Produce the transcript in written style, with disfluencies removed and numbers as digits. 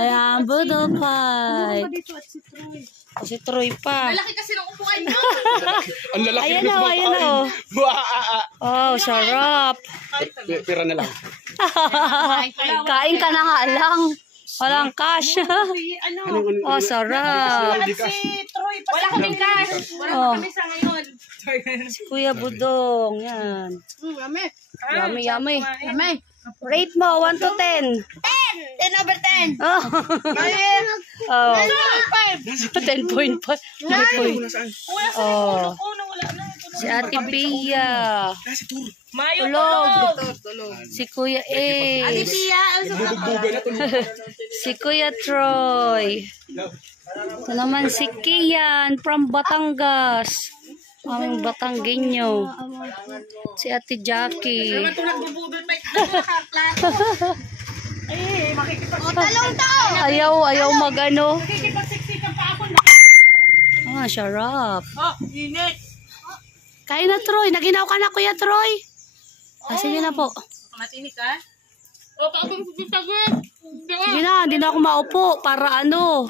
Ayan, budol pie. Si Troy pa. Malaki kasi ng upuan nyo. Ang lalaki. Ayan o, ayan o. Oh, sarap. Pira na lang. Kain ka na nga lang. Walang cash. Oh, sarap. Wala kaming cash. Wala kami sa ngayon. Si Kuya Budong. Yan. Yummy, yummy. Rate mo, 1 to 10. 10 over 10. Oh. Oh. 10.5. Oh. Si Ate Bia. Tulog. Si Kuya A. Ate Pia, Si Kuya Troy. Ito naman si Kian from Batangas. Aming Batanggenyo. Si Ate Jackie. Ayaw magano. Ah, sarap. Kain na, Troy. Naginaw ka na, Kuya Troy. Sige na po. Matinig ka? O, paabang sa tagin. Sige na, hindi na ako maupo para ano.